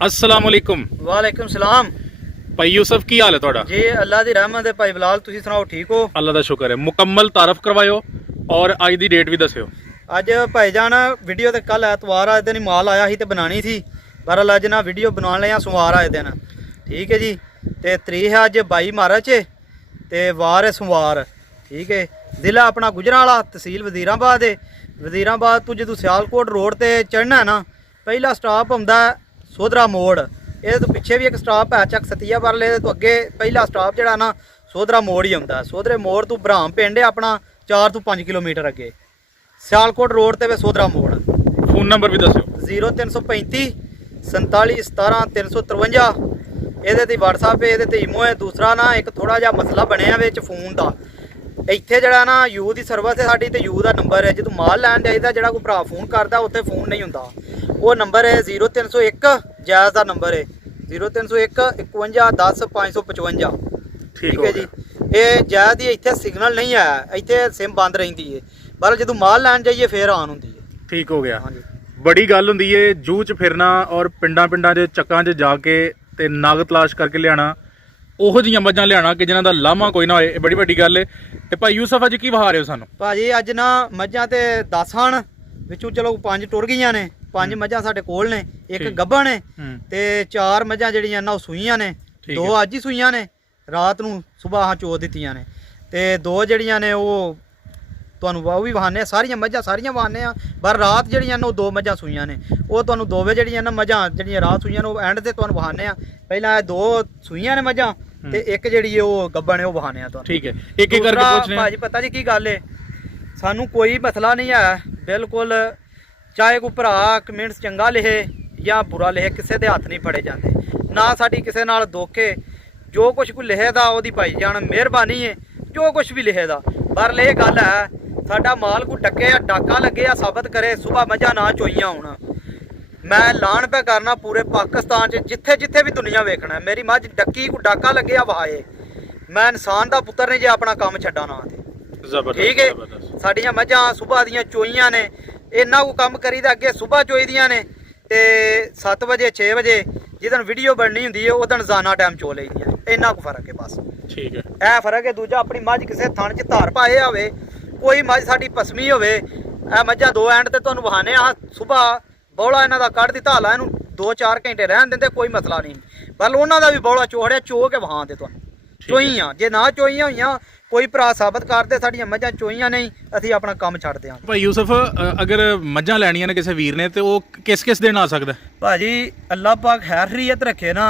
अस्सलाम वालेकुम। वालेकुम सलाम भाई यूसुफ की हाल है थोड़ा? जी अल्लाह दी रहमत है। भाई बिलाल तुसी सुनाओ ठीक हो? अल्लाह का शुक्र है। मुकम्मल तारफ करवाओ और अज की डेट भी दस्यो। अज भाईजान वीडियो तो कल एतवार आए दिन माल आया ही तो बनानी थी, पर अज ना वीडियो बना लिया सोमवार आए दिन। ठीक है जी। तो तरीक है अज 22 मार्च तो वार है सोमवार। ठीक है। जिला अपना गुजरांवाला, तहसील वजीराबाद है। वजीराबाद तो जो सियालकोट रोड पर चढ़ना है ना, पहला स्टॉप आंदा सोधरा मोड़। ये तो पिछे भी एक स्टॉप है चक सतिया पर ले, तो अगे पहला स्टॉप जरा ना सोधरा मोड़ ही आता। सोधरे मोड़ तो ब्राम पिंड है अपना 4 तो 5 किलोमीटर अगे सियालकोट रोड ते सोधरा मोड़। फोन नंबर भी दस्यो। 0335 47 17 353। ये व्हाट्सएप है, ये ईमो है। दूसरा ना एक थोड़ा जहा मसला बनया विच फोन का। इत्थे जड़ा ना यू की सर्विस है साडी, ते यू का नंबर है जो माल लैन चाहिए जड़ा कोई भरा फोन करता उत्थे फोन नहीं होंदा। वो नंबर है 0301 जैज़ का नंबर है 0301 51 10 555। ठीक है जी। ये जैज़ की इत्थे सिग्नल नहीं है, इत्थे सिम बंद रहिंदी है, पर जो माल लैन जाइए फिर ऑन होंदी है। ठीक हो गया। हाँ जी। बड़ी गल हुंदी है जू च फिरना और पिंडां च चक्कां च जाके ते नग तलाश करके लियाना, ओहो जिहियां मझां लियाना कि जिन्हां दा लामा कोई ना होए, बड़ी वड्डी गल है। ते भाई यूसुफ अज की वहा रहे हो सानू? भाजी अज ना मझां ते 10 हन, विचों चलो 5 टुर गईयां ने। 5 मझां साडे कोल ने, एक गब्बन है ते 4 मझां जिहड़ियां ना सूईयां ने। 2 अज ही सूईयां ने, रात नूं सुबह चो दित्तियां ने। ते 2 जिहड़ियां ने ओह तुहानूं वो भी वहाने, सारियां मझां सारियां वहाने आ, पर रात जिहड़ियां ने 2 मझां सूईयां ने। वो तुहानूं 2 वे जिहड़ियां ना मझां जिहड़ियां रात सूईयां ने एंड ते तुहानूं वहाने आ। पहला 2 सूईयां ने मझां ते एक जिहड़ी है वो गब्बन है वो वहाने आ तुहानूं। ठीक है, एक एक करके पूछने भाजी पता जी की गल है, सानू कोई मसला नहीं है बिल्कुल। चाहे कोई भरा कमेंट्स चंगा लिखे या बुरा लिखे, किसी के हथ नहीं फड़े जाते, ना साडी किसी नाल धोखे। जो कुछ कोई लिखे दा ओहदी भाईजान मेहरबानी है, जो कुछ भी लिखे दा। पर यह गल है साडा माल को डके या डाका लगे या साबित करे सुबह मझां ना चोईयां होना। मैं ऐलान पे करना पूरे पाकिस्तान जिथे जिथे भी दुनिया वेखना है, मेरी मझ डकी को डाका लगे या वहाए, मैं इंसान का पुत्र नहीं जे अपना काम छड्डा ना ते। ठीक है। साडियां मझां सुबह दियां चोईयां ने, इन्ना को काम करी दा अगे सुबह चोई दियां ने ते 7 बजे 6 बजे जिदन वीडियो बननी हुंदी है उदन जाना टाइम चो लई दियां। इन्ना को फर्क है बस। ठीक है। ए फर्क है। दूजा अपनी मझ किसी थण च धार पाए होवे, कोई मझ साडी पसमी होवे, ए मझां 2 एंड ते तुहानूं वहाने आ सुबह बौला इन्हां दा कढ़ दित्ता हाला, इहनूं 2-4 घंटे रहन दिंदे, कोई मसला नहीं। पर उन्हां दा भी बौला चोड़िया चो के वहां दे तुहानूं चोईयां। जे ना चोईयां होईयां कोई भरा साबित करते साडियां मझां चोईयां नहीं, असीं अपना काम छड्ड दिआंगे। भाई यूसुफ अगर मझां लैणियां ने किसी वीर ने ते ओह किस दिन आ सकदा? भाजी अल्लाह पाक खैरियत रखे ना,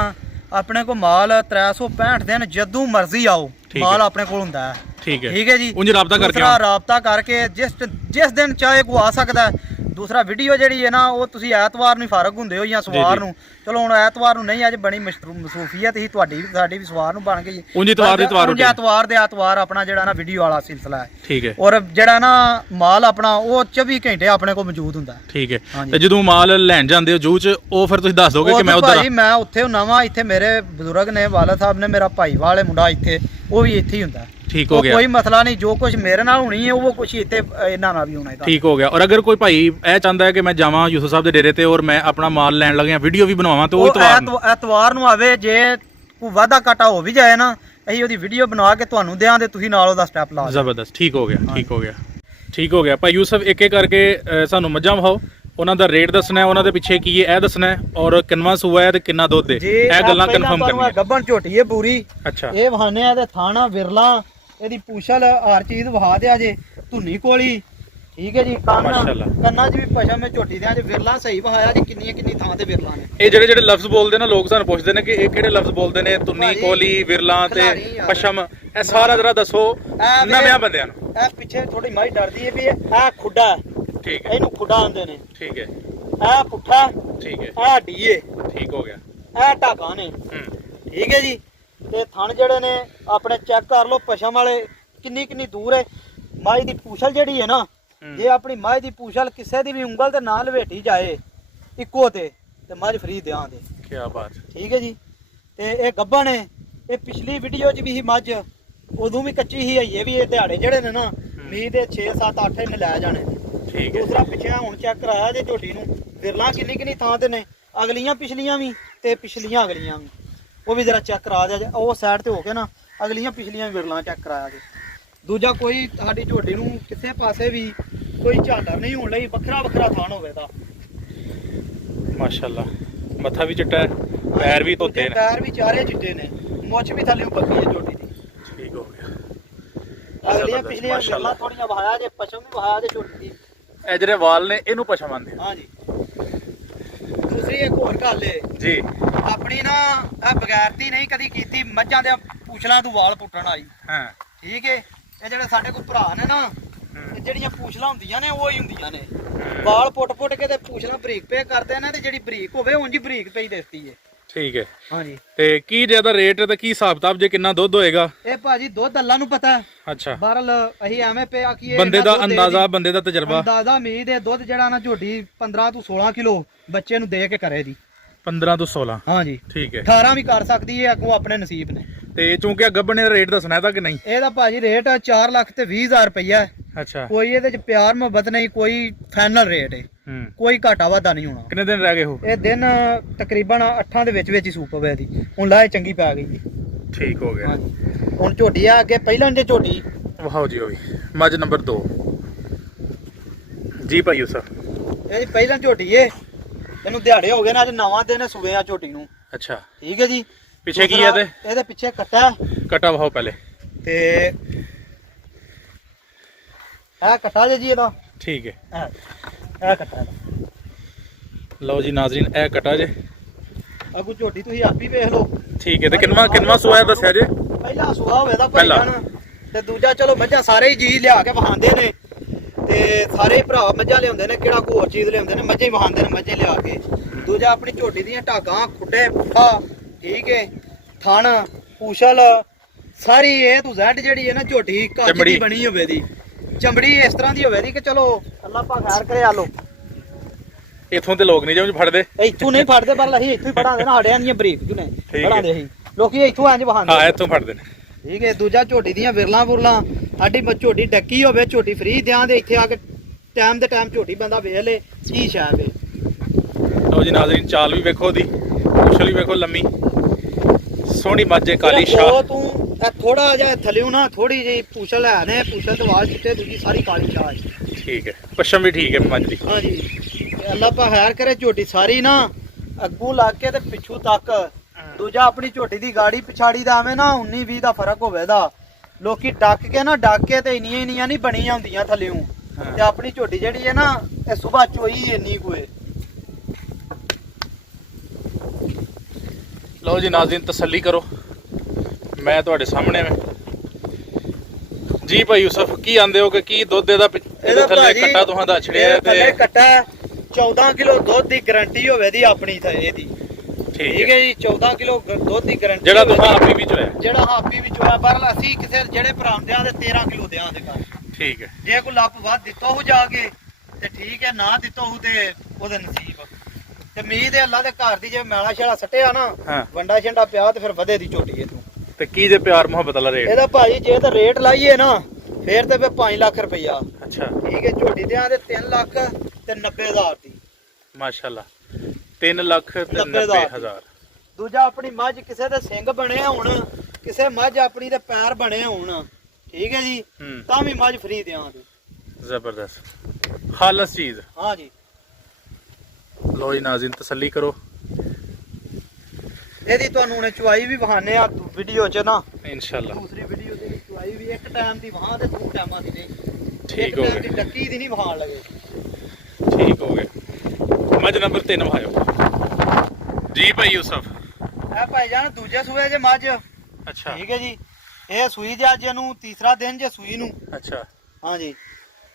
अपने को माल 365 दिन जदों मर्जी आओ माल अपने को हुंदा है। ठीक है। ठीक है जी। उंज राबता करके राबता करके जिस दिन चाहे को आ सकता है। दूसरा वीडियो जी है ना वो तुसी ऐतवार नहीं फारग होंदे हो या सवार नूं, चलो हुण ऐतवार नूं नहीं, अज बड़ी मसरूफियत ही तुहाडी भी साडी भी सवार नूं बन गई। उंज ऐतवार दे ऐतवार अपना जिहड़ा ना वीडियो वाला सिलसिला है। ठीक है। और जिहड़ा ना माल अपना वो 24 घंटे अपने को मौजूद हुंदा है। ठीक है। ते जदों माल लैण जांदे हो जू च ओ फिर तुसीं दस दोगे कि मैं उधर भाई मैं उत्थे हुंदा वां, इत्थे मेरे बजुर्ग ने वाला साहब ने, मेरा भाई वाले मुंडा इत्थे वो भी इत्थे ही हुंदा है। ठीक हो गया। कोई मसला नहीं, जो कुछ मेरे नाल होनी है वो कुछ इत्थे इन्हां नाल भी होना है। ठीक हो गया। और अगर कोई भाई ए चाहता है कि मैं जावां यूसुफ साहब दे डेरे ते और मैं अपना माल लैण लग्या वीडियो भी बनवावां तो ऐतवार नूं आवे, जे कोई वादा काटा हो भी जाए ना असीं ओहदी वीडियो बनवा के तुहानूं देआं ते तुसीं नाल ओहदा स्टैप ला। जबरदस्त। ठीक हो गया। ठीक हो गया। ठीक हो गया। भाई यूसुफ एक एक करके सानूं मझां विखाओ, ਉਹਨਾਂ ਦਾ ਰੇਟ ਦੱਸਣਾ ਹੈ, ਉਹਨਾਂ ਦੇ ਪਿੱਛੇ ਕੀ ਹੈ ਇਹ ਦੱਸਣਾ ਹੈ, ਔਰ ਕਿੰਨਾ ਸੂਆ ਹੈ ਤੇ ਕਿੰਨਾ ਦੁੱਧ ਹੈ, ਇਹ ਗੱਲਾਂ ਕਨਫਰਮ ਕਰਨੀਆਂ। ਗੱਬਣ ਝੋਟੀ ਹੈ ਪੂਰੀ। ਅੱਛਾ। ਇਹ ਵਹਾਨੇ ਆ ਤੇ ਥਾਣਾ ਵਿਰਲਾ, ਇਹਦੀ ਪੂਛਲ ਹਰ ਚੀਜ਼ ਵਹਾ ਦਿਆ ਜੇ, ਧੁੰਨੀ ਕੋਲੀ। ਠੀਕ ਹੈ ਜੀ। ਕੰਨਾਂ 'ਚ ਵੀ ਪਸ਼ਮ ਹੈ ਝੋਟੀ ਦੇ, ਵਿਰਲਾ ਸਹੀ ਵਹਾਇਆ ਜੀ। ਕਿੰਨੀ ਥਾਂ ਤੇ ਵਿਰਲਾ ਨੇ। ਇਹ ਜਿਹੜੇ ਲਫ਼ਜ਼ ਬੋਲਦੇ ਨਾ ਲੋਕ ਸਾਨੂੰ ਪੁੱਛਦੇ ਨੇ ਕਿ ਇਹ ਕਿਹੜੇ ਲਫ਼ਜ਼ ਬੋਲਦੇ ਨੇ, ਧੁੰਨੀ ਕੋਲੀ, ਵਿਰਲਾ ਤੇ ਪਸ਼ਮ, ਇਹ ਸਾਰਾ ਜਰਾ ਦੱਸੋ ਨਵਿਆਂ ਬੰਦਿਆਂ ਨੂੰ। ਇਹ ਪਿੱਛੇ ਥੋੜੀ ਮਾਈ ਡਰਦੀ ਹੈ ਵੀ ਇਹ ਖੁੱਡਾ ਹੈ। ठीक है। ਇਹਨੂੰ ਖੁੱਡਾ ਆਂਦੇ ਨੇ। ठीक है। ਇਹ ਪੁੱਠਾ। ठीक है। ਇਹ ਢੀਏ। ठीक हो गया। ਇਹ ਢਾਕਾਂ ਨੇ। ਠੀਕ ਹੈ ਜੀ। ਤੇ ਥਣ ਜਿਹੜੇ ਨੇ ਆਪਣੇ ਚੈੱਕ ਕਰ ਲਓ ਪਸ਼ਮ ਵਾਲੇ, ਕਿੰਨੀ ਦੂਰ ਹੈ। ਮਾਈ ਦੀ ਪੂਛਲ ਜਿਹੜੀ ਹੈ ਨਾ, ਜੇ ਆਪਣੀ ਮਾਈ ਦੀ ਪੂਛਲ ਕਿਸੇ ਦੀ ਵੀ ਉਂਗਲ ਤੇ ਨਾ ਲਵੇਟੀ ਜਾਏ ਇੱਕੋ ਤੇ ਮੱਝ ਫਰੀ ਦਿਆਂ ਦੇ। ਕੀ ਬਾਤ। ਠੀਕ ਹੈ ਜੀ। ਤੇ ਇਹ ਗੱਬਣ ਹੈ, ਇਹ ਪਿਛਲੀ ਵੀਡੀਓ 'ਚ ਵੀ ਹੀ ਮੱਝ ਉਦੋਂ ਵੀ ਕੱਚੀ ਹੀ ਹੈ, ਵੀ ਇਹ ਦਿਹਾੜੇ ਜਿਹੜੇ ਨੇ ਨਾ ਮੀਂਹ ਦੇ 6 7 8 ਨੇ ਲੈ ਜਾਣੇ। ठीक है। दूसरा पिछे हुण चेक कराया जे झोटी नूं विरला किन्नी थां ते ने। ਅਗਲੀਆਂ ਪਿਛਲੀਆਂ ਵੀ ਤੇ ਪਿਛਲੀਆਂ ਅਗਲੀਆਂ ਵੀ ਉਹ ਵੀ ਜਰਾ ਚੈੱਕ ਕਰਾ ਦਿਆ ਜੇ। ਉਹ ਸਾਈਡ ਤੇ ਹੋ ਕੇ ਨਾ ਅਗਲੀਆਂ ਪਿਛਲੀਆਂ ਵਿਰਲਾਂ ਚੈੱਕ ਕਰਾਇਆ ਜੇ। ਦੂਜਾ ਕੋਈ ਸਾਡੀ ਝੋਟੀ ਨੂੰ ਕਿਸੇ ਪਾਸੇ ਵੀ ਕੋਈ ਝਾਂਡਰ ਨਹੀਂ ਹੋਣ ਲਈ ਵੱਖਰਾ ਵੱਖਰਾ ਥਾਣ ਹੋਵੇ ਦਾ। ਮਾਸ਼ਾਅੱਲਾ ਮੱਥਾ ਵੀ ਚਿੱਟਾ ਹੈ, ਪੈਰ ਵੀ ਧੋਤੇ ਨੇ, ਪੈਰ ਵੀ ਚਾਰੇ ਚਿੱਟੇ ਨੇ, ਮੁੱਛ ਵੀ ਥੱਲੇ ਪੱਕੀ ਹੈ ਝੋਟੀ ਦੀ। ਠੀਕ ਹੋ ਗਿਆ। ਅਗਲੀਆਂ ਪਿਛਲੀਆਂ ਵਿਰਲਾਂ ਥੋੜੀਆਂ ਵਹਾਇਆ ਜੇ, ਪਛਮ ਵੀ ਵਹਾਇਆ ਜੇ ਝੋਟੀ ਦੀ। ਇਹ ਜਿਹੜੇ ਵਾਲ ਨੇ ਇਹਨੂੰ ਪਛਮ ਆਂਦੇ ਹਾਂਜੀ। ਦੂਸਰੀ ਇੱਕ ਹੋਰ ਗੱਲ ਏ ਜੀ, ਆਪਣੀ ਨਾ ਇਹ ਬਗੈਰਤੀ ਨਹੀਂ ਕਦੀ ਕੀਤੀ, ਮੱਝਾਂ ਦੇ ਪੂਛਲਾਂ ਤੋਂ ਵਾਲ ਪੁੱਟਣ ਆਈ। ਹਾਂ ਠੀਕ ਏ। ਇਹ ਜਿਹੜੇ ਸਾਡੇ ਕੋਲ ਭਰਾ ਨੇ ਨਾ, ਇਹ ਜਿਹੜੀਆਂ ਪੂਛਲਾਂ ਹੁੰਦੀਆਂ ਨੇ ਉਹ ਹੀ ਹੁੰਦੀਆਂ ਨੇ। ਵਾਲ ਪੁੱਟ ਪੁੱਟ ਕੇ ਤੇ ਪੂਛਲਾਂ ਬਰੀਕ ਪੇ ਕਰਦੇ ਨੇ, ਤੇ ਜਿਹੜੀ ਬਰੀਕ ਹੋਵੇ ਉਂਝ ਹੀ ਬਰੀਕ ਪਈ ਦਿਸਦੀ ਏ। ਠੀਕ ਹੈ। ਹਾਂਜੀ। ਤੇ ਕੀ ਜ਼ਿਆਦਾ ਰੇਟ ਤੇ ਕੀ ਹਿਸਾਬ ਕਿਤਾਬ ਜੇ ਕਿੰਨਾ ਦੁੱਧ ਹੋਏਗਾ? ਇਹ ਭਾਜੀ ਦੁੱਧ ਅੱਲਾ ਨੂੰ ਪਤਾ ਹੈ। ਅੱਛਾ, ਬਹਰਲ ਅਸੀਂ ਐਵੇਂ ਪਿਆ ਕਿ ਬੰਦੇ ਦਾ ਅੰਦਾਜ਼ਾ, ਬੰਦੇ ਦਾ ਤਜਰਬਾ, ਅੰਦਾਜ਼ਾ ਉਮੀਦ ਹੈ ਦੁੱਧ ਜਿਹੜਾ ਨਾ ਝੋਟੀ 15 ਤੋਂ 16 ਕਿਲੋ ਬੱਚੇ ਨੂੰ ਦੇ ਕੇ ਕਰੇ ਦੀ। 15 ਤੋਂ 16। ਹਾਂਜੀ ਠੀਕ ਹੈ। 18 ਵੀ ਕਰ ਸਕਦੀ ਹੈ, ਅੱਗੋਂ ਆਪਣੇ ਨਸੀਬ ਨੇ। ਤੇ ਚੂੰਕਿ ਗੱਭਣੇ ਦਾ ਰੇਟ ਦੱਸਣਾ ਇਹਦਾ ਕਿ ਨਹੀਂ? ਇਹਦਾ ਭਾਜੀ ਰੇਟ 4 ਲੱਖ ਤੇ 20,000 ਰੁਪਈਆ ਹੈ। ਅੱਛਾ। ਕੋਈ ਇਹਦੇ ਚ ਪਿਆਰ ਮੁਹੱਬਤ ਨਹੀਂ, ਕੋਈ ਫਾਈਨਲ ਰੇਟ ਹੈ, ਕੋਈ ਘਾਟਾ ਵਾਧਾ ਨਹੀਂ ਹੋਣਾ। ਕਿੰਨੇ ਦਿਨ ਰਹਿ ਗਏ ਹੋ? ਇਹ ਦਿਨ ਤਕਰੀਬਨ 8 ਦੇ ਵਿੱਚ ਹੀ ਸੂਪ ਪਵੇ ਦੀ। ਹੁਣ ਲਾਏ ਚੰਗੀ ਪੈ ਗਈ ਜੀ। ਠੀਕ ਹੋ ਗਿਆ। ਹੁਣ ਝੋਟੀ ਆ ਅੱਗੇ ਪਹਿਲਾਂ ਜੇ ਝੋਟੀ ਵਾਓ ਜੀ, ਉਹ ਵੀ ਮੱਝ ਨੰਬਰ 2 ਜੀ ਭਾਈ ਯੂਸਫ। ਇਹ ਪਹਿਲਾਂ ਝੋਟੀ ਏ, ਇਹਨੂੰ ਦਿਹਾੜੇ ਹੋ ਗਏ ਨਾ, ਅੱਜ ਨਵਾਂ ਦਿਨ ਸੂਏ ਆ ਝੋਟੀ ਨੂੰ। ਅੱਛਾ। ਠੀਕ ਹੈ ਜੀ। ਪਿੱਛੇ ਕੀ ਹੈ ਇਹਦੇ ਪਿੱਛੇ ਕੱਟਾ। ਕਟਾ ਵਾਓ ਪਹਿਲੇ ਤੇ ਇਹ ਕੱਟਾ ਜੀ ਇਹਦਾ। ਠੀਕ ਹੈ। ਇਹ ਕੱਟਾ ਇਹਦਾ। ਲਓ ਜੀ ਨਾਜ਼ਰੀਨ, ਇਹ ਕਟਾ ਜੇ। ਅੱਗੂ ਝੋਟੀ ਤੁਸੀਂ ਆਪ ਹੀ ਵੇਖ ਲਓ। ਠੀਕ ਹੈ। ਤੇ ਕਿੰਨਵਾ ਸੂਆ ਦੱਸਿਆ ਜੇ? ਪਹਿਲਾ ਸੂਆ ਹੋਵੇ ਦਾ ਭਾਈ ਜਾਨ, ਤੇ ਦੂਜਾ ਚਲੋ ਮੱਝਾਂ ਸਾਰੇ ਹੀ ਜੀ ਲਿਆ ਕੇ ਵਹਾਉਂਦੇ ਨੇ, ਤੇ ਸਾਰੇ ਭਰਾ ਮੱਝਾਂ ਲਿਆਉਂਦੇ ਨੇ, ਕਿਹੜਾ ਕੋਈ ਹੋਰ ਚੀਜ਼ ਲਿਆਉਂਦੇ ਨੇ, ਮੱਝੇ ਹੀ ਵਹਾਉਂਦੇ ਨੇ ਮੱਝੇ ਲਿਆ ਕੇ। ਦੂਜਾ ਆਪਣੀ ਝੋਟੀ ਦੀਆਂ ਢਾਕਾਂ, ਖੁੱਡੇ, ਪੁੱਠਾ, ਠੀਕ ਹੈ, ਥਣ, ਪੂਛਲ, ਸਾਰੀ A to Z ਜਿਹੜੀ ਹੈ ਨਾ ਝੋਟੀ ਕੱਚ ਦੀ ਬਣੀ ਹੋਵੇ ਦੀ, ਚਮੜੀ ਇਸ ਤਰ੍ਹਾਂ ਦੀ ਹੋਵੇ ਦੀ ਕਿ ਚਲੋ ਅੱਲਾ ਪਾ ਖੈਰ ਕਰੇ। ਆ ਲੋ ਇਥੋਂ ਤੇ ਲੋਕ ਨਹੀਂ ਜਿਵੇਂ ਫੜਦੇ, ਇੱਥੋਂ ਨਹੀਂ ਫੜਦੇ, ਪਰ ਅਸੀਂ ਇੱਥੋਂ ਹੀ ਫੜਾਂਦੇ ਨਾ, ਸਾਡੇ ਆਂ ਬਰੀਕ ਜੂ ਨੇ ਫੜਾਂਦੇ ਅਸੀਂ, ਲੋਕੀ ਇੱਥੋਂ ਇੰਜ ਵਹਾਉਂਦੇ। ਹਾਂ, ਇੱਥੋਂ ਫੜਦੇ ਨੇ। ਠੀਕ ਹੈ। ਦੂਜਾ ਝੋਟੀ ਦੀਆਂ ਵਿਰਲਾਂ ਬੁਰਲਾਂ, ਸਾਡੀ ਝੋਟੀ ਡੱਕੀ ਹੋਵੇ, ਝੋਟੀ ਫਰੀ ਦਿਆਂ ਦੇ, ਇੱਥੇ ਆ ਕੇ ਟਾਈਮ ਦੇ ਟਾਈਮ ਝੋਟੀ ਬੰਦਾ ਵੇਖ ਲੇ ਕੀ ਸ਼ਾਇਦ ਹੈ। ਲਓ ਜੀ ਨਾਜ਼ਰੀਨ, ਚਾਲ ਵੀ ਵੇਖੋ ਦੀ, ਪੁੱਛਲ ਵੀ ਵੇਖੋ ਲੰਮੀ ਸੋਹਣੀ ਮੱਝ, ਕਾਲੀ ਸ਼ਾਹ। ਤੂੰ ਇਹ ਥੋੜਾ ਜਿਹਾ ਥੱਲਿਓ ਨਾ ਥੋੜੀ ਜਿਹੀ ਪੁੱਛਲ ਹੈ ਨੇ, ਪੁੱਛਲ ਤੋਂ ਆਵਾਜ਼ ਚਿੱਟੇ, ਦੂਜੀ ਸਾਰੀ ਕਾਲੀ ਸ਼ਾਹ ਹੈ। ਠੀਕ ਹੈ। ਪਸ਼ਮ ਵੀ ਠੀਕ ਹੈ ਮੱਝ ਦੀ। ਹਾਂਜੀ। ਤੇ ਅੱਲਾ ਪਾ ਖੈਰ ਕਰੇ, ਝੋਟੀ ਸਾਰੀ ਨਾ ਅੱਗੂ ਲੱਗ ਕੇ ਤੇ ਪਿੱਛੂ ਤੱਕ। ਦੂਜਾ ਆਪਣੀ ਝੋਟੀ ਦੀ ਗਾੜੀ ਪਿਛਾੜੀ ਦਾ ਐਵੇਂ ਨਾ 19-20 ਦਾ ਫਰਕ ਹੋਵੇ ਦਾ। ਲੋਕੀ ਡੱਕ ਕੇ ਤੇ ਇੰਨੀਆਂ ਨਹੀਂ ਬਣੀਆਂ ਹੁੰਦੀਆਂ ਥੱਲਿਓਂ। ਤੇ ਆਪਣੀ ਝੋਟੀ ਜਿਹੜੀ ਹੈ ਨਾ, ਇਹ ਸੁਬਾ ਚੋਈ ਇੰਨੀ ਕੋਏ। ਲਓ ਜੀ ਨਾਜ਼ਰੀਨ, ਤਸੱਲੀ ਕਰੋ, ਮੈਂ ਤੁਹਾਡੇ ਸਾਹਮਣੇ ਮੈਂ ਜੀ। ਭਾਈ ਯੂਸਫ, ਕੀ ਆਂਦੇ ਹੋ ਕਿ ਕੀ ਦੁੱਧ ਇਹਦਾ ਥੱਲੇ ਕੱਟਾ ਤੁਹਾਂ ਦਾ ਛੜਿਆ ਤੇ ਕੱਟਾ 14 ਕਿਲੋ ਦੁੱਧ ਦੀ ਗਾਰੰਟੀ ਹੋਵੇ ਦੀ ਆਪਣੀ ਇਹਦੀ। ਠੀਕ ਹੈ ਜੀ। 14 ਕਿਲੋ ਦੁੱਧ ਦੀ ਗਾਰੰਟੀ, ਜਿਹੜਾ ਤੁਹਾਂ ਆਪੀ ਵਿੱਚ ਹੋਇਆ, ਜਿਹੜਾ ਹਾਪੀ ਵਿੱਚ ਹੋਇਆ। ਪਰ ਅਸੀਂ ਕਿਸੇ ਜਿਹੜੇ ਭਰਾ ਦਿਆਂ ਦੇ 13 ਕਿਲੋ ਦਿਆਂ ਦੇ ਘਰ। ਠੀਕ ਹੈ। ਜੇ ਕੋਈ ਲੱਪ ਵੱਧ ਦਿੱਤਾ ਹੋ ਜਾ ਕੇ ਤੇ ਠੀਕ ਹੈ, ਨਾ ਦਿੱਤਾ ਹੋ ਤੇ ਉਹਦੇ ਨਸੀਬ। ਤੇ ਉਮੀਦ ਹੈ ਅੱਲਾ ਦੇ ਘਰ ਦੀ, ਜੇ ਮੈਲਾ ਛੇਲਾ ਸੱਟਿਆ ਨਾ, ਵੰਡਾ ਛੰਡਾ ਪਿਆ, ਤੇ ਫਿਰ ਵਧੇ ਦੀ ਝੋਟੀ ਇਹਨੂੰ। ਤੇ ਕੀ ਜੇ ਪਿਆਰ ਮੁਹੱਬਤ ਵਾਲਾ ਰੇਟ ਇਹਦਾ ਭਾਈ ਜੇ ਤਾਂ ਰੇਟ ਲਾਈਏ ਨਾ, ਫੇਰ ਤੇ 5 ਲੱਖ ਰੁਪਈਆ। ਅੱਛਾ। ਠੀਕ ਹੈ। ਝੋਟੀ ਦੇ ਆ 3 ਲੱਖ ਤੇ 90,000 ਦੀ। ਮਾਸ਼ਾਅੱਲਾ, 3 ਲੱਖ ਤੇ 90,000। ਦੂਜਾ ਆਪਣੀ ਮੱਝ ਕਿਸੇ ਦੇ ਸਿੰਘ ਬਣੇ ਹੋਣ, ਕਿਸੇ ਮੱਝ ਆਪਣੀ ਦੇ ਪੈਰ ਬਣੇ ਹੋਣ, ਠੀਕ ਹੈ ਜੀ, ਤਾਂ ਵੀ ਮੱਝ ਫਰੀ ਦਿਆਂਗੇ। ਜ਼ਬਰਦਸਤ ਖਾਲਸ ਚੀਜ਼। ਹਾਂ ਜੀ। ਲੋ ਜੀ ਨਾਜ਼ਰੀਨ, ਤਸੱਲੀ ਕਰੋ। ਇਹਦੀ ਤੁਹਾਨੂੰ ਹੁਣ ਚੁਆਈ ਵੀ ਵਹਾਨੇ ਆ ਵੀਡੀਓ 'ਚ ਨਾ, ਇਨਸ਼ਾਅੱਲਾ। ਦੂਸਰੀ ਵੀਡੀਓ ਦੇ ਵਿੱਚ ਚੁਆਈ ਵੀ ਇੱਕ ਟਾਈਮ ਦੀ ਵਹਾਂ ਤੇ 2 ਟਾਈਮਾਂ ਦੀ ਨਹੀਂ। ਠੀਕ ਹੋ ਗਿਆ। ਦੀ ਡੱਕੀ ਦੀ ਨਹੀਂ ਵਹਾਣ ਲਗੇ। ਠੀਕ ਹੋ ਗਿਆ। ਮੱਝ ਨੰਬਰ 3 ਵਹਾਇਓ ਜੀ ਭਾਈ ਯੂਸਫ। ਇਹ ਭਾਈ ਜਾਨ ਦੂਜੇ ਸੂਏ ਜੇ ਮੱਝ। ਅੱਛਾ। ਠੀਕ ਹੈ ਜੀ। ਇਹ ਸੂਈ ਜੇ ਅੱਜ ਇਹਨੂੰ ਤੀਸਰਾ ਦਿਨ ਜੇ ਸੂਈ ਨੂੰ। ਅੱਛਾ। ਹਾਂ ਜੀ।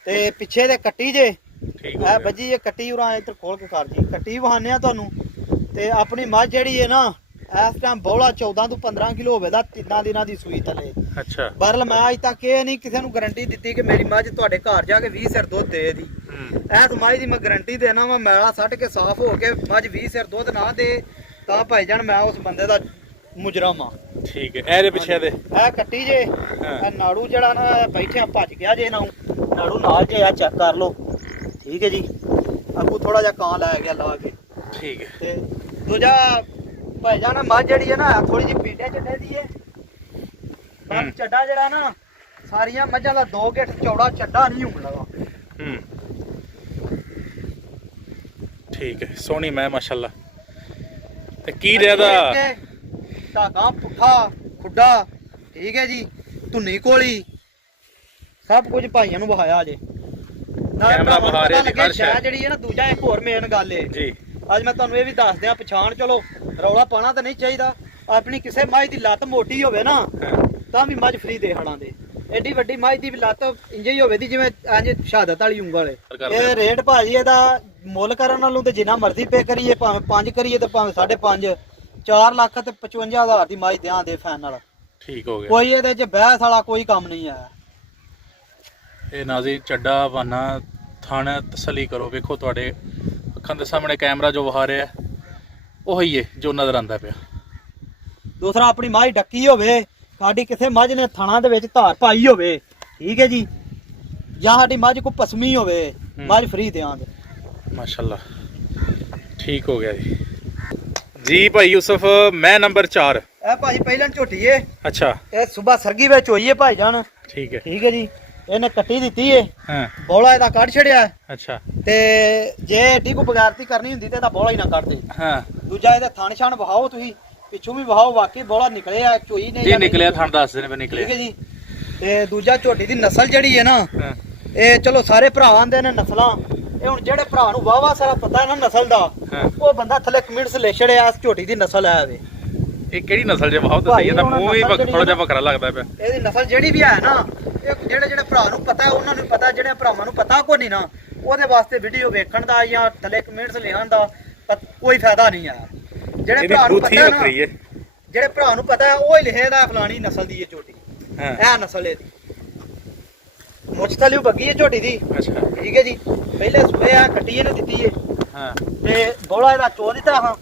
ਤੇ ਪਿੱਛੇ ਦੇ ਕੱਟੀ ਜੇ। ਠੀਕ ਇਹ ਬੱਜੀ ਇਹ ਕੱਟੀ ਉਰਾਂ ਇੱਧਰ ਖੋਲ ਕੇ ਕਰ ਜੀ, ਕੱਟੀ ਵਹਾਨੇ ਆ ਤੁਹਾਨੂੰ। ਤੇ ਆਪਣੀ ਮੱਝ ਜਿਹੜੀ ਹੈ ਨਾ, ਇਸ ਟਾਈਮ ਬੋਲਾ 14 ਤੋਂ 15 ਕਿਲੋ ਹੋਵੇ ਦਾ, 3 ਦਿਨਾਂ ਦੀ ਸੂਈ ਥੱਲੇ। ਅੱਛਾ। ਬਰਲ ਮੈਂ ਅੱਜ ਤੱਕ ਇਹ ਨਹੀਂ ਕਿਸੇ ਨੂੰ ਗਾਰੰਟੀ ਦਿੱਤੀ ਕਿ ਮੇਰੀ ਮੱਝ ਤੁਹਾਡੇ ਘਰ ਜਾ ਕੇ 20 ਸਿਰ ਦੁੱਧ ਦੇ ਦੀ। ਇਸ ਮੱਝ ਦੀ ਮੈਂ ਗਾਰੰਟੀ ਦੇਣਾ ਵਾ, ਮੈਲਾ ਸੱਟ ਕੇ ਸਾਫ਼ ਹੋ ਕੇ ਮੱਝ 20 ਸਿਰ ਦੁੱਧ ਨਾ ਦੇ ਤਾਂ ਭਾਈ ਜਾਨ ਮੈਂ ਉਸ ਬੰਦੇ ਦਾ ਮੁਜਰਮ ਆ। ਠੀਕ ਹੈ। ਇਹਦੇ ਪਿੱਛੇ ਦੇ ਇਹ ਕੱਟੀ ਜੇ, ਇਹ ਨਾੜੂ ਜਿਹੜਾ ਨਾ ਬੈਠਿਆ ਭੱਜ ਗਿਆ ਜੇ, ਨਾੜੂ ਨਾਲ ਜੇ ਆ ਚੈੱਕ ਕਰ ਲਓ। ਠੀਕ ਹੈ ਜੀ। ਅੱਗੂ ਥੋੜਾ ਜਿਹਾ ਕਾਂ ਲਾਇਆ ਗਿਆ ਲਾ ਕੇ। ਠੀਕ ਹੈ। ਤੇ ਦੂਜਾ ਭਾਈਜਾਨ ਮੱਝ ਜਿਹੜੀ ਹੈ ਨਾ ਥੋੜੀ ਜਿਹੀ ਪੀਟੇ ਚੱਡੇ ਦੀ ਹੈ ਪਰ ਚੱਡਾ ਜਿਹੜਾ ਨਾ ਸਾਰੀਆਂ ਮੱਝਾਂ ਦਾ 2 ਗਿੱਠ ਚੌੜਾ ਚੱਡਾ ਨਹੀਂ ਹੁੰਦਾ ਵਾ ਠੀਕ ਹੈ ਸੋਹਣੀ ਮੈਂ ਮਾਸ਼ਾਅੱਲਾ ਤੇ ਕੀ ਰਹਿਦਾ ਧਾਗਾ ਪੁੱਠਾ ਖੁੱਡਾ ਠੀਕ ਹੈ ਜੀ ਧੁੰਨੀ ਕੋਲੀ ਸਭ ਕੁਝ ਭਾਈਆਂ ਨੂੰ ਵਹਾਇਆ ਜੇ ਕੈਮਰਾ ਵਹਾ ਰਿਹਾ ਜੀ ਹਰ ਸ਼ੈ ਜਿਹੜੀ ਹੈ ਨਾ ਦੂਜਾ ਇੱਕ ਹੋਰ ਮੇਨ ਗੱਲ ਏ ਜੀ ਅੱਜ ਮੈਂ ਤੁਹਾਨੂੰ ਇਹ ਵੀ ਦੱਸ ਦਿਆਂ ਪਛਾਣ ਚਲੋ ਰੌਲਾ ਪਾਣਾ ਤਾਂ ਨਹੀਂ ਚਾਹੀਦਾ ਆਪਣੀ ਕਿਸੇ ਮੱਝ ਦੀ ਲੱਤ ਮੋਟੀ ਹੋਵੇ ਨਾ ਤਾਂ ਵੀ ਮੱਝ ਫਰੀ ਦੇ ਹੜਾਂ ਦੇ ਐਡੀ ਵੱਡੀ ਮੱਝ ਦੀ ਲੱਤ ਇੰਜ ਹੀ ਹੋਵੇ ਦੀ ਜਿਵੇਂ ਇੰਜ ਸ਼ਹਾਦਤ ਵਾਲੀ ਉਂਗਲ ਇਹ ਰੇਟ ਭਾਜੀ ਇਹਦਾ ਮੁੱਲ ਕਰਨ ਨਾਲੋਂ ਤੇ ਜਿੰਨਾ ਮਰਜ਼ੀ ਪੇ ਕਰੀਏ ਭਾਵੇਂ 5 ਕਰੀਏ ਤੇ ਭਾਵੇਂ 5.5 4 ਲੱਖ ਤੇ 55,000 ਦੀ ਮੱਝ ਦਿਆਂ ਦੇ ਫੈਨ ਨਾਲ ਠੀਕ ਹੋ ਗਿਆ ਕੋਈ ਇਹਦੇ ਚ ਬਹਿਸ ਵਾਲਾ ਕੋਈ ਕੰਮ ਨਹੀਂ ਆ ਇਹ ਨਾਜ਼ੀ ਚੱਡਾ ਵਾਨਾ ਥਣ ਤਸੱਲੀ ਕਰੋ ਵੇਖੋ ਤੁਹਾਡੇ ਅੱਖਾਂ ਦੇ ਸਾਹਮਣੇ ਕੈਮਰਾ ਜੋ ਵਹਾ ਰਿਹਾ ਉਹੀ ਹੈ ਜੋ ਨਜ਼ਰ ਆਉਂਦਾ ਪਿਆ ਦੂਸਰਾ ਆਪਣੀ ਮੱਝ ਡੱਕੀ ਹੋਵੇ ਸਾਡੀ ਕਿਸੇ ਮੱਝ ਨੇ ਥਣਾ ਦੇ ਵਿੱਚ ਧਾਰ ਪਾਈ ਹੋਵੇ ਠੀਕ ਹੈ ਜੀ ਜਾਂ ਸਾਡੀ ਮੱਝ ਕੋ ਪਸਮੀ ਹੋਵੇ ਮੱਝ ਫਰੀ ਦਿਆਂਗੇ ਮਾਸ਼ਾਅੱਲਾ ਠੀਕ ਹੋ ਗਿਆ ਜੀ ਜੀ ਭਾਈ ਯੂਸਫ ਮੈਂ ਨੰਬਰ 4 ਇਹ ਭਾਜੀ ਪਹਿਲਾਂ ਝੋਟੀ ਏ ਅੱਛਾ ਇਹ ਸਵੇਰ ਸਰਗੀ ਵਿੱਚ ਹੋਈ ਏ ਭਾਈ ਜਾਨ ਠੀਕ ਹੈ ਜੀ ਇਹਨੇ ਕੱਟੀ ਦਿੱਤੀ ਏ ਹਾਂ ਬੋਲਾ ਇਹਦਾ ਕੱਢ ਛੜਿਆ ਅੱਛਾ ਤੇ ਜੇ ਏਡੀ ਕੋ ਬਗਾਰਤੀ ਕਰਨੀ ਹੁੰਦੀ ਤੇ ਇਹਦਾ ਬੋਲਾ ਹੀ ਨਾ ਕੱਢਦੇ ਹਾਂ ਦੂਜਾ ਇਹਦਾ ਥਣ ਛਣ ਵਹਾਓ ਤੁਸੀਂ ਪਿੱਛੋਂ ਵੀ ਵਹਾਓ ਵਾਕਈ ਬੋਲਾ ਨਿਕਲਿਆ ਚੋਈ ਨੇ ਜੀ ਨਿਕਲਿਆ ਥਣ ਦੱਸ ਦੇਣੇ ਨਿਕਲਿਆ ਠੀਕ ਹੈ ਜੀ ਤੇ ਦੂਜਾ ਝੋਟੀ ਦੀ ਨਸਲ ਜਿਹੜੀ ਹੈ ਨਾ ਹਾਂ ਇਹ ਚਲੋ ਸਾਰੇ ਭਰਾ ਆਂਦੇ ਨੇ ਨਸਲਾਂ ਇਹ ਹੁਣ ਜਿਹੜੇ ਭਰਾ ਨੂੰ ਵਾਵਾ ਸਾਰਾ ਪਤਾ ਹੈ ਨਾ ਨਸਲ ਦਾ ਉਹ ਬੰਦਾ ਥੱਲੇ ਕਮੈਂਟਸ ਲੈ ਛੜਿਆ ਇਸ ਝੋਟੀ ਦੀ ਨਸਲ ਹੈ ਵੇ ਇਹ ਕਿਹੜੀ ਨਸਲ ਜੇ ਬਹੁਤ ਸਹੀ ਹੈ ਤਾਂ ਮੂੰਹ ਵੀ ਥੋੜਾ ਜਿਹਾ ਵੱਖਰਾ ਲੱਗਦਾ ਪਿਆ ਇਹਦੀ ਨਸਲ ਜਿਹੜੀ ਵੀ ਹੈ ਨਾ ਇਹ ਜਿਹੜੇ ਭਰਾ ਨੂੰ ਪਤਾ ਉਹਨਾਂ ਨੂੰ ਪਤਾ ਜਿਹੜੇ ਭਰਾਵਾਂ ਨੂੰ ਪਤਾ ਕੋਈ ਨਹੀਂ ਨਾ ਉਹਦੇ ਵਾਸਤੇ ਵੀਡੀਓ ਵੇਖਣ ਦਾ ਜਾਂ ਥੱਲੇ ਕਮੈਂਟਸ ਲਿਖਣ ਦਾ ਕੋਈ ਫਾਇਦਾ ਨਹੀਂ ਆ ਜਿਹੜੇ ਭਰਾ ਨੂੰ ਪਤਾ ਨਾ ਜਿਹੜੇ ਭਰਾ ਨੂੰ ਪਤਾ ਉਹ ਹੀ ਲਿਖੇਦਾ ਫਲਾਣੀ ਨਸਲ ਦੀ ਇਹ ਝੋਟੀ ਇਹ ਨਸਲ ਇਹਦੀ ਮੁੱਛ ਥਲਿਓ ਬੱਗੀ ਹੈ ਝੋਟੀ ਦੀ ਅੱਛਾ ਠੀਕ ਹੈ ਜੀ ਪਹਿਲੇ ਸੂਏ ਆ ਕੱਟੀ ਇਹਨੇ ਦਿੱਤੀ ਹੈ ਹਾਂ ਤੇ ਬੋਲਾ ਇਹਦਾ ਚੋ ਦਿੱਤਾ ਹਾਂ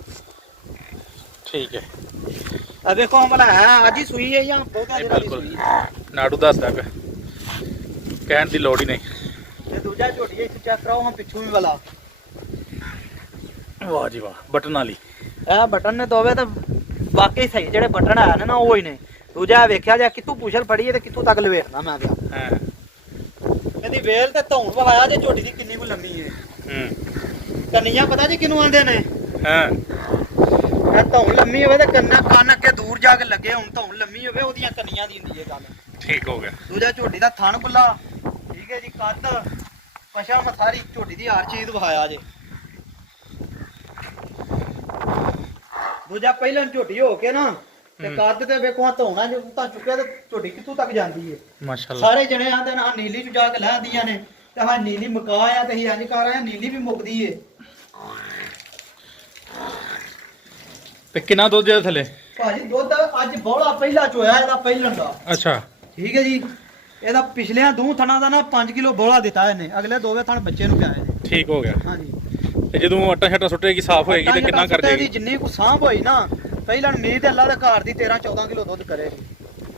ਠੀਕ ਹੈ ਆ ਵੇਖੋ ਭਲਾ ਹੈ ਅੱਜ ਹੀ ਸੂਈ ਹੈ ਜਾਂ ਬਹੁਤਾ ਜਿਹੜਾ ਦੀ ਸੂਈ ਹੈ ਨਾੜੂ ਦੱਸਦਾ ਪਿਆ ਕਹਿਣ ਦੀ ਲੋੜ ਹੀ ਨਹੀਂ ਤੇ ਦੂਜਾ ਝੋਟੀ ਇੱਥੇ ਚੈੱਕ ਕਰਾਓ ਹਾਂ ਪਿੱਛੋਂ ਵੀ ਵਾਲਾ ਵਾਹ ਜੀ ਵਾਹ ਬਟਨ ਵਾਲੀ ਇਹ ਬਟਨ ਨੇ ਦੋਵੇ ਤਾਂ ਵਾਕਈ ਸਹੀ ਜਿਹੜੇ ਬਟਨ ਆਏ ਨੇ ਨਾ ਉਹ ਹੀ ਨੇ ਦੂਜਾ ਵੇਖਿਆ ਜਾ ਕਿੱਥੋਂ ਪੁਛਲ ਫੜੀ ਹੈ ਤੇ ਕਿੱਥੋਂ ਤੱਕ ਲਵੇਟਣਾ ਮੈਂ ਗਿਆ ਹਾਂ ਇਹਦੀ ਵੇਲ ਤੇ ਧੌਣ ਵਹਾਇਆ ਜੇ ਝੋਟੀ ਦੀ ਕਿੰਨੀ ਕੁ ਲੰਮੀ ਹੈ ਕੰਨੀਆਂ ਪਤਾ ਜੀ ਕਿਹਨੂੰ ਆਂਦੇ ਨੇ ਹਾਂ ਇਹ ਧੌਣ ਲੰਮੀ ਹੋਵੇ ਤੇ ਕੰਨ ਅੱਗੇ ਦੂਰ ਜਾ ਕੇ ਲੱਗੇ ਹੁਣ ਧੌਣ ਲੰਮੀ ਹੋਵੇ ਉਹਦੀਆਂ ਕੰਨੀਆਂ ਦੀ ਹੁੰਦੀ ਹੈ ਗੱਲ ਠੀਕ ਹੋ ਗਿਆ ਦੂਜਾ ਝੋਟੀ ਦਾ ਥਣ ਬੁੱਲਾ ਠੀਕ ਹੈ ਜੀ ਕੱਦ ਪਛਾ ਮਥਾਰੀ ਝੋਟੀ ਦੀ ਹਰ ਚੀਜ਼ ਵਹਾਇਆ ਜੇ ਦੂਜਾ ਪਹਿਲਾਂ ਝੋਟੀ ਹੋ ਕੇ ਨਾ ਤੇ ਕੱਦ ਤੇ ਵੇਖੋ ਆ ਧੌਣਾ ਜੇ ਤਾਂ ਚੁੱਕਿਆ ਤੇ ਝੋਟੀ ਕਿੱਥੋਂ ਤੱਕ ਜਾਂਦੀ ਹੈ ਮਾਸ਼ਾਅੱਲਾ ਸਾਰੇ ਜਣੇ ਆਂਦੇ ਨੇ ਆ ਨੀਲੀ ਚ ਜਾ ਕੇ ਲੈ ਆਂਦੀਆਂ ਨੇ ਤੇ ਹਾਂ ਨੀਲੀ ਮੁਕਾ ਆ ਤੇ ਅਸੀਂ ਇੰਜ ਕਰ ਆਏ ਨੀਲੀ ਵੀ ਮੁੱਕਦੀ ਏ ਤੇ ਕਿੰਨਾ ਦੁੱਧ ਜੇ ਥੱਲੇ ਭਾਜੀ ਦੁੱਧ ਅੱਜ ਬੋਲਾ ਪਹਿਲਾ ਚੋਇਆ ਇਹਦਾ ਪਹਿਲਣ ਦਾ ਅੱਛਾ ਠੀਕ ਹੈ ਜੀ ਇਹਦਾ ਪਿਛਲਿਆਂ ਦੋ ਥਣਾ ਦਾ ਨਾ 5 ਕਿਲੋ ਬੋਲਾ ਦਿੱਤਾ ਇਹਨੇ ਅਗਲੇ ਦੋਵੇਂ ਥਣ ਬੱਚੇ ਨੂੰ ਪਿਆਏ ਨੇ ਠੀਕ ਹੋ ਗਿਆ ਹਾਂਜੀ ਤੇ ਜਦੋਂ ਆਟਾ ਛੱਟਾ ਸੁੱਟੇਗੀ ਸਾਫ਼ ਹੋਏਗੀ ਤੇ ਕਿੰਨਾ ਕਰ ਦੇਗੀ ਜਿੰਨੀ ਕੋ ਸਾਂਭ ਹੋਈ ਨਾ ਪਹਿਲਾਂ ਉਮੀਦ ਅੱਲਾ ਦੇ ਘਰ ਦੀ 13-14 ਕਿਲੋ ਦੁੱਧ ਕਰੇਗੀ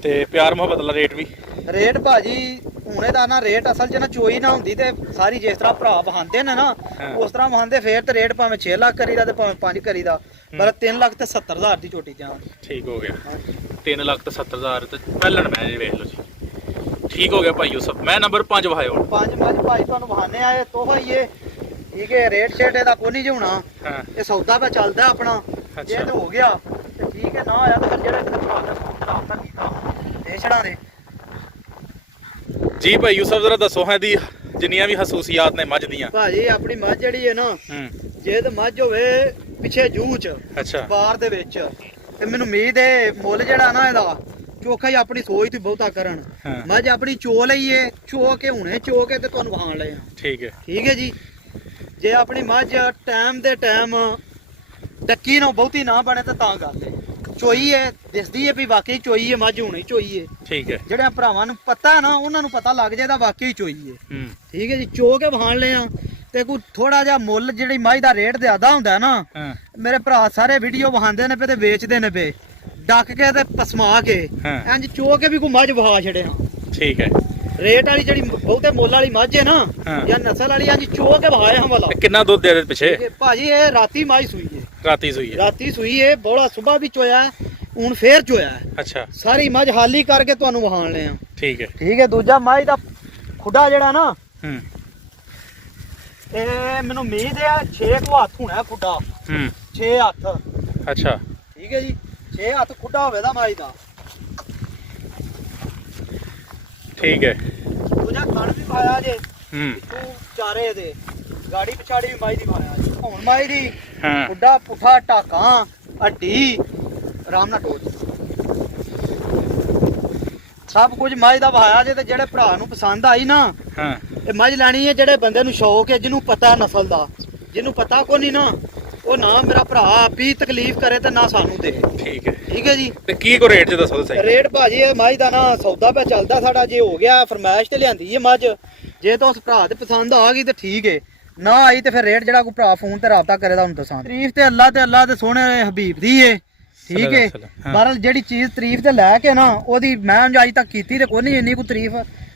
ਤੇ ਪਿਆਰ ਮੁਹੱਬਤ ਦਾ ਰੇਟ ਵੀ ਰੇਟ ਭਾਜੀ ਹੁਣੇ ਦਾ ਨਾ ਰੇਟ ਅਸਲ 'ਚ ਨਾ ਚੋਈ ਨਾ ਹੁੰਦੀ ਤੇ ਸਾਰੀ ਜਿਸ ਤਰ੍ਹਾਂ ਭਰਾ ਵਹਾਂਦੇ ਨੇ ਨਾ ਉਸ ਤਰ੍ਹਾਂ ਵਹਾਂਦੇ ਫੇਰ ਤੇ ਰੇਟ ਭਾਵੇਂ 6 ਲੱਖ ਕਰੀਦਾ ਤੇ ਭਾਵੇਂ 5 ਕਰੀਦਾ ਪਰ 3 ਲੱਖ ਤੇ 70,000 ਦੀ ਝੋਟੀ ਜਾਂ ਠੀਕ ਹੋ ਗਿਆ 3 ਲੱਖ ਤੇ 70,000 ਤੇ ਪਹਿਲਣ ਮੈਂ ਜੀ ਵੇਖ ਲਓ ਜੀ ਠੀਕ ਹੋ ਗਿਆ ਭਾਈ ਯੂਸਫ ਮੈਂ ਨੰਬਰ 5 ਵਹਾਇਓ 5 ਭਾਈ ਤੁਹਾਨੂੰ ਵਹਾਨੇ ਆਏ ਤੋਹਫਾ ਹੀ ਇਹ ਠੀਕ ਹੈ ਰੇਟ ਸ਼ੇਟ ਇਹਦਾ ਕੋਈ ਨਹੀਂ ਹੋਣਾ ਇਹ ਸੌਦਾ ਪਾ ਚੱਲਦਾ ਆਪਣਾ ਜੇ ਤੇ ਹੋ ਗਿਆ ਤੇ ਠੀਕ ਹੈ ਨਾ ਆਇਆ ਤਾਂ ਫਿਰ ਜਿਹੜਾ ਕਿਤੇ ਭਰਾ ਦਾ ਰਾਬਤਾ ਕੀਤਾ ਦੇਸ਼ੜਾਂ ਦੇ ਜੀ ਭਾਈ ਯੂਸਫ ਜ਼ਰਾ ਦੱਸੋ ਹਾਂ ਦੀ ਜਿੰਨੀਆਂ ਵੀ ਖਸੂਸੀਆਤ ਨੇ ਮੱਝ ਦੀਆਂ ਭਾਜੀ ਆਪਣੀ ਮੱਝ ਜਿਹੜੀ ਹੈ ਨਾ ਜੇ ਤੇ ਮੱਝ ਹੋਵੇ ਪਿੱਛੇ ਜੂਹ ਚ ਅੱਛਾ ਬਾਰ ਦੇ ਵਿੱਚ ਤੇ ਮੈਨੂੰ ਉਮੀਦ ਹੈ ਮੁੱਲ ਜਿਹੜਾ ਨਾ ਇਹਦਾ ਚੋਖਾ ਹੀ ਆਪਣੀ ਸੋਚ ਤੋਂ ਬਹੁਤਾ ਕਰਨ ਮੱਝ ਆਪਣੀ ਚੋ ਲਈਏ ਚੋ ਕੇ ਹੁਣੇ ਚੋ ਕੇ ਤੇ ਤੁਹਾਨੂੰ ਵਹਾਣ ਲਏ ਠੀਕ ਹੈ ਜੀ ਜੇ ਆਪਣੀ ਮੱਝ ਟਾਈਮ ਦੇ ਟਾਈਮ ਟੱਕੀ ਨਾ ਬਹੁਤੀ ਨਾ ਬਣੇ ਤਾਂ ਗੱਲ ਹੈ ਚੋਈ ਹੈ ਦਿਸਦੀ ਹੈ ਵੀ ਵਾਕਈ ਚੋਈ ਹੈ ਮੱਝ ਹੁਣੇ ਚੋਈ ਹੈ ਠੀਕ ਹੈ ਜਿਹੜੇ ਭਰਾਵਾਂ ਨੂੰ ਪਤਾ ਨਾ ਉਹਨਾਂ ਨੂੰ ਪਤਾ ਲੱਗ ਜਾਏਦਾ ਵਾਕਈ ਚੋਈ ਹੈ ਠੀਕ ਹੈ ਜੀ ਚੋ ਕੇ ਵਹਾਣ ਲਏ ਆ ਤੇ ਕੋਈ ਥੋੜਾ ਜਿਹਾ ਮੁੱਲ ਜਿਹੜੀ ਮੱਝ ਦਾ ਰੇਟ ਜ਼ਿਆਦਾ ਹੁੰਦਾ ਨਾ ਮੇਰੇ ਭਰਾ ਸਾਰੇ ਵੀਡੀਓ ਵਹਾਉਂਦੇ ਨੇ ਪਏ ਤੇ ਵੇਚਦੇ ਨੇ ਪਏ ਡੱਕ ਕੇ ਤੇ ਪਸਮਾ ਕੇ ਇੰਜ ਚੋ ਕੇ ਵੀ ਕੋਈ ਮੱਝ ਵਹਾ ਛੜੇ ਠੀਕ ਹੈ ਰੇਟ ਵਾਲੀ ਜਿਹੜੀ ਬਹੁਤੇ ਮੁੱਲ ਵਾਲੀ ਮੱਝ ਹੈ ਨਾ ਜਾਂ ਨਸਲ ਵਾਲੀ ਇੰਜ ਚੋ ਕੇ ਵਹਾਏ ਹਾਂ ਵਾਲਾ ਕਿੰਨਾ ਦੁੱਧ ਦੇ ਪਿੱਛੇ ਭਾਜੀ ਇਹ ਰਾਤੀ ਮੱਝ ਸੂਈ ਹੈ ਰਾਤੀ ਸੂਈ ਹੈ। ਰਾਤੀ ਸੂਈ ਏ, ਬੋਲਾ ਸਵੇਰ ਵੀ ਚੋਇਆ ਹੁਣ ਫੇਰ ਚੋਇਆ। ਅੱਛਾ ਸਾਰੀ ਮੱਝ ਹਾਲੀ ਕਰਕੇ ਤੁਹਾਨੂੰ ਵਹਾਣਨੇ ਆ। ਠੀਕ ਹੈ। ਠੀਕ ਹੈ। ਦੂਜਾ ਮੱਝ ਦਾ ਖੁੱਡਾ ਜਿਹੜਾ ਨਾ ਹੂੰ ਇਹ ਮੈਨੂੰ ਉਮੀਦ ਹੈ 6 ਕੁ ਹੱਥ ਹੋਣਾ ਖੁੱਡਾ। 6 ਹੱਥ। ਅੱਛਾ ਠੀਕ ਹੈ ਜੀ, 6 ਹੱਥ ਖੁੱਡਾ ਹੋਵੇ ਦਾ ਮੱਝ ਦਾ। ਠੀਕ ਹੈ। ਦੂਜਾ ਕਣ ਵੀ ਪਾਇਆ ਜੇ ਹੂੰ ਤੂੰ ਚਾਰੇ ਦੇ ਗਾੜੀ ਪਿਛਾੜੀ ਵੀ ਮਾਈ ਦੀ ਪਾਇਆ ਜੀ। ਹੁਣ ਮਾਈ ਦੀ ਹਾਂ ਖੁੱਡਾ ਪੁੱਠਾ ਟਾਕਾਂ ਹੱਡੀ ਆਰਾਮ ਨਾਲ ਟੋਚ ਸਭ ਕੁਝ ਮਾਈ ਦਾ ਵਹਾਇਆ ਜੇ। ਤੇ ਜਿਹੜੇ ਭਰਾ ਨੂੰ ਪਸੰਦ ਆਈ ਨਾ ਹਾਂ ਇਹ ਮੱਝ ਲੈਣੀ ਹੈ, ਜਿਹੜੇ ਬੰਦੇ ਨੂੰ ਸ਼ੌਕ ਹੈ, ਜਿਹਨੂੰ ਪਤਾ ਨਸਲ ਦਾ, ਜਿਹਨੂੰ ਪਤਾ ਕੋ ਨਹੀਂ ਨਾ, ਉਹ ਨਾ ਮੇਰਾ ਭਰਾ ਵੀ ਤਕਲੀਫ ਕਰੇ ਤੇ ਨਾ ਸਾਨੂੰ ਦੇ। ਠੀਕ ਹੈ। ਠੀਕ ਹੈ ਜੀ। ਤੇ ਕੀ ਕੋ ਰੇਟ ਚ ਦੱਸੋ ਤਾਂ ਸਹੀ। ਰੇਟ ਭਾਜੀ ਇਹ ਮੱਝ ਦਾ ਨਾ ਸੌਦਾ ਪਿਆ ਚੱਲਦਾ ਸਾਡਾ। ਜੇ ਹੋ ਗਿਆ ਫਰਮਾਇਸ਼ ਤੇ ਲਿਆਂਦੀ ਹੈ ਮੱਝ, ਜੇ ਤਾਂ ਉਸ ਭਰਾ ਤੇ ਪਸੰਦ ਆ ਗਈ ਤੇ ਠੀਕ ਹੈ, ਨਾ ਆਈ ਤੇ ਫਿਰ ਰੇਟ ਜਿਹੜਾ ਕੋਈ ਭਰਾ ਫੋਨ ਤੇ ਰਾਬਤਾ ਕਰੇ ਤਾਂ ਉਹਨੂੰ ਦੱਸਾਂ। ਤਾਰੀਫ ਤੇ ਅੱਲਾ ਦੇ ਸੋਹਣੇ ਹਬੀਬ ਦੀ ਏ। ਠੀਕ ਹੈ। ਬਹਰਲ ਜਿਹੜੀ ਚੀਜ਼ ਤਾਰੀਫ ਤੇ ਲੈ ਕੇ ਨਾ ਉਹਦੀ ਮੈਂ ਅੱਜ ਤੱਕ ਕੀਤੀ ਤੇ ਕੋਈ ਨਹੀਂ ਇੰਨੀ ਕੋ ਤਾਰੀਫ,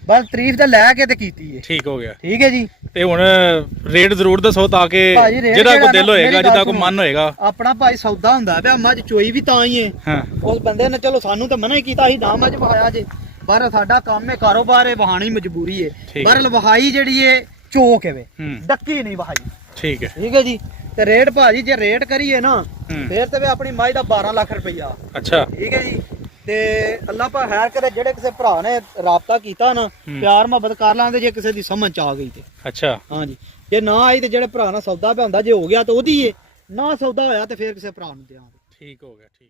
ਬਸ ਤਾਰੀਫ ਤੇ ਲੈ ਕੇ ਤੇ ਕੀਤੀ ਏ। ਠੀਕ ਹੋ ਗਿਆ। ਠੀਕ ਹੈ ਜੀ। ਤੇ ਹੁਣ ਰੇਟ ਜ਼ਰੂਰ ਦੱਸੋ ਤਾਂ ਕਿ ਭਾਜੀ ਰੇਟ ਜਿਹਦਾ ਕੋ ਜਿਹੜਾ ਦਿਲ ਨਾ, ਹੋਏਗਾ, ਮੇਰੀ ਜਿਹਦਾ ਗੱਲ ਕੋ ਸੁਣੋ। ਮਨ ਹੋਏਗਾ। ਆਪਣਾ ਭਾਈ ਸੌਦਾ ਹੁੰਦਾ ਪਿਆ, ਮੱਝ ਚੋਈ ਵੀ ਤਾਂ ਹੀ ਏ। ਹਾਂ ਉਸ ਬੰਦੇ ਨੇ ਚਲੋ ਸਾਨੂੰ ਤਾਂ ਮਨਾ ਹੀ ਕੀਤਾ ਸੀ ਨਾ ਮੱਝ ਵਹਾਇਆ ਜੇ, ਪਰ ਸਾਡਾ ਕੰਮ ਹੈ, ਕਾਰੋਬਾਰ ਹੈ, ਵਹਾਣੀ ਮਜਬੂਰੀ ਹੈ। ਠੀਕ ਹੈ। ਬਹਰਲ ਵਹਾਈ ਜਿਹੜੀ ਏ ਚੋਕ ਹੈ ਵੇ, ਹੂੰ ਡੱਕੀ ਨਹੀਂ ਵਹਾਈ। ਠੀਕ ਹੈ। ਠੀਕ ਹੈ ਜੀ। ਤੇ ਰੇਟ ਭਾਜੀ ਜੇ ਰੇਟ ਕਰੀਏ ਨਾ ਹੂੰ ਫੇਰ ਤੇ ਵੇ ਆਪਣੀ ਮੱਝ ਦਾ 12 ਲੱਖ ਰੁਪਈਆ। ਅੱਛਾ ਠੀਕ ਹੈ ਜੀ। ਤੇ ਅੱਲਾ ਪਾ ਖੈਰ ਕਰੇ, ਜਿਹੜੇ ਕਿਸੇ ਭਰਾ ਨੇ ਰਾਬਤਾ ਕੀਤਾ ਨਾ ਪਿਆਰ ਮੁਹੱਬਤ ਕਰ ਲਾਂਗੇ, ਜੇ ਕਿਸੇ ਦੀ ਸਮਝ ਚ ਆ ਗਈ ਤੇ। ਅੱਛਾ ਹਾਂਜੀ। ਜੇ ਨਾ ਆਈ ਤੇ ਜਿਹੜੇ ਭਰਾ ਨਾਲ ਸੌਦਾ ਪਿਆ ਹੁੰਦਾ, ਜੇ ਹੋ ਗਿਆ ਤਾਂ ਉਹਦੀ ਏ, ਨਾ ਸੌਦਾ ਹੋਇਆ ਤੇ ਫੇਰ ਕਿਸੇ ਭਰਾ ਨੂੰ ਦਿਆਂਗੇ। ਠੀਕ ਹੋ ਗਿਆ। ਠੀਕ।